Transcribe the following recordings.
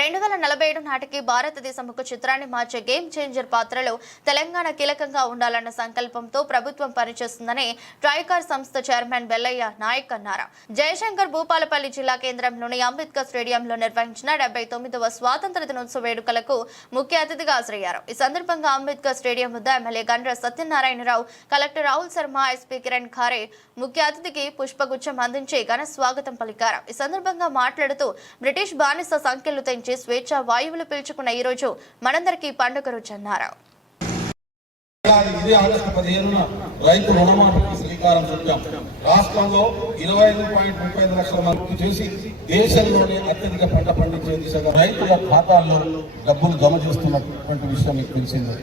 రెండు వేల నలభై ఏడు నాటికి భారతదేశం ఒక చిత్రాన్ని మార్చే గేమ్ చేంజర్ పాత్రలో తెలంగాణ కీలకంగా ఉండాలన్న సంకల్పంతో ప్రభుత్వం పనిచేస్తుందని ట్రైకార్ సంస్థ చైర్మన్ బెల్లయ్య నాయక్ అన్నారు. జయశంకర్ భూపాలపల్లి జిల్లా కేంద్రంలోని అంబేద్కర్ స్టేడియంలో నిర్వహించిన డెబ్బై తొమ్మిదవ స్వాతంత్ర దినోత్సవ వేడుకలకు ముఖ్య అతిథిగా హాజరయ్యారు. ఈ సందర్భంగా అంబేద్కర్ స్టేడియం వద్ద MLA Gandra Satyanarayanarao collector Rahul Sharma SP Kiran Khare ముఖ్య అతిథికి పుష్పగుచ్చం అందించి ఘన స్వాగతం పలికారు. ఈ సందర్భంగా మాట్లాడుతూ బ్రిటిష్ బానిస సంఖ్యలు తెంచి నుంచి స్వేచ్ఛ వాయువులు పీల్చుకున్న ఈ రోజు మనందరికీ పండుగ రోజు అన్నారు ఇదే ఆగస్టు పదిహేనున రైతు రుణమాఫీకి శ్రీకారం చుట్టాం. రాష్ట్రంలో ఇరవై ఐదు పాయింట్ ముప్పై ఐదు లక్షల మందికి చేసి దేశంలోనే అత్యధిక పంట పండించే దిశగా రైతుల ఖాతాల్లో డబ్బులు జమ చేస్తున్నటువంటి విషయం మీకు తెలిసింది.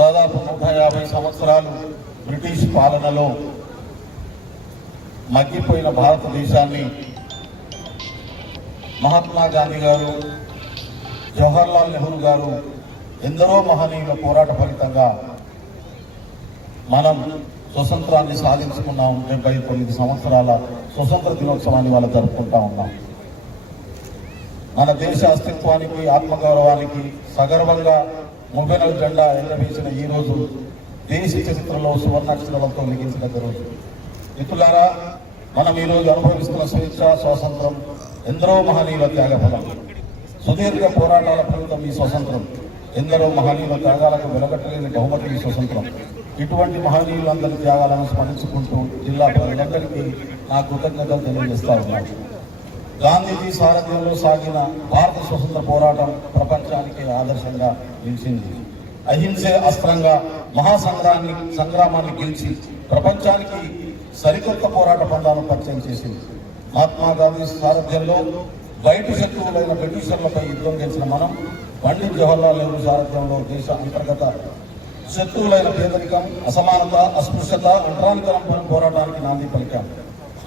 దాదాపు నూట యాభై సంవత్సరాలు బ్రిటిష్ పాలనలో మగ్గిపోయిన భారతదేశాన్ని మహాత్మా గాంధీ గారు జవహర్లాల్ నెహ్రూ గారు ఎందరో మహనీయుల పోరాట ఫలితంగా మనం స్వతంత్రాన్ని సాధించుకున్నాం. డెబ్బై తొమ్మిది సంవత్సరాల స్వతంత్ర దినోత్సవాన్ని వాళ్ళు జరుపుకుంటా ఉన్నాం. మన దేశ అస్తిత్వానికి ఆత్మగౌరవానికి సగర్వంగా మువ్వెనల జెండా ఎగరవేసిన ఈ రోజు దేశ చరిత్రలో సువర్ణాక్షరాలతో మిగిలిన రోజు. మిత్రులారా మనం ఈ రోజు అనుభవిస్తున్న స్వేచ్ఛ స్వాతంత్రం ఎందరో మహనీయుల త్యాగఫలం సుదీర్ఘ పోరాటాల ఫలితం ఈ స్వతంత్రం. ఎందరో మహనీయుల త్యాగాలకు వెలగట్టలేని బహుమతి ఈ స్వతంత్రం. ఇటువంటి మహనీయులందరి త్యాగాలను స్మరించుకుంటూ జిల్లా ప్రజలందరికీ నా కృతజ్ఞతలు తెలియజేస్తా ఉన్నాను. గాంధీజీ సారథ్యంలో సాగిన భారత స్వతంత్ర పోరాటం ప్రపంచానికి ఆదర్శంగా నిలిచింది. అహింసే అస్త్రంగా మహాసంగ్రాన్ని సంగ్రామాన్ని గెలిచి ప్రపంచానికి సరికొత్త పోరాట పందాలను పరిచయం చేసింది. మహాత్మా గాంధీ సారథ్యంలో బయట శత్రువులైన బ్రిటిషర్లపై యుద్ధం చేసిన మనం పండిత్ జవహర్లాల్ నెహ్రూ సారథ్యంలో దేశ అంతర్గత శత్రువులైన పేదరికం అసమానత అస్పృశ్యత అంటరానితనం పోరాటానికి నాంది పలికాం.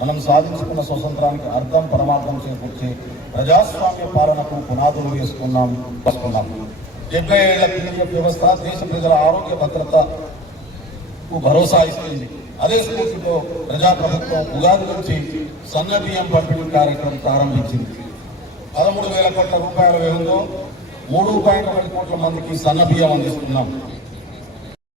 మనం సాధించుకున్న స్వతంత్రానికి అర్థం పరమార్థం చేకూర్చి ప్రజాస్వామ్య పాలనకు పునాదులు వేసుకున్నాం వస్తున్నాం డెబ్బై ఏళ్ళ పీడిఎఫ్ వ్యవస్థ దేశ ప్రజల ఆరోగ్య భద్రతకు భరోసా ఇస్తుంది. అదే స్ఫూర్తితో ప్రజాప్రభుత్వం ఉగాది నుంచి సన్న బియ్యం పంపిణీ కార్యక్రమం ప్రారంభించింది. పదమూడు వేల కోట్ల రూపాయల వ్యయంలో మూడు పాయింట్ ఒకటి కోట్ల మందికి సన్న బియ్యం అందిస్తున్నాం.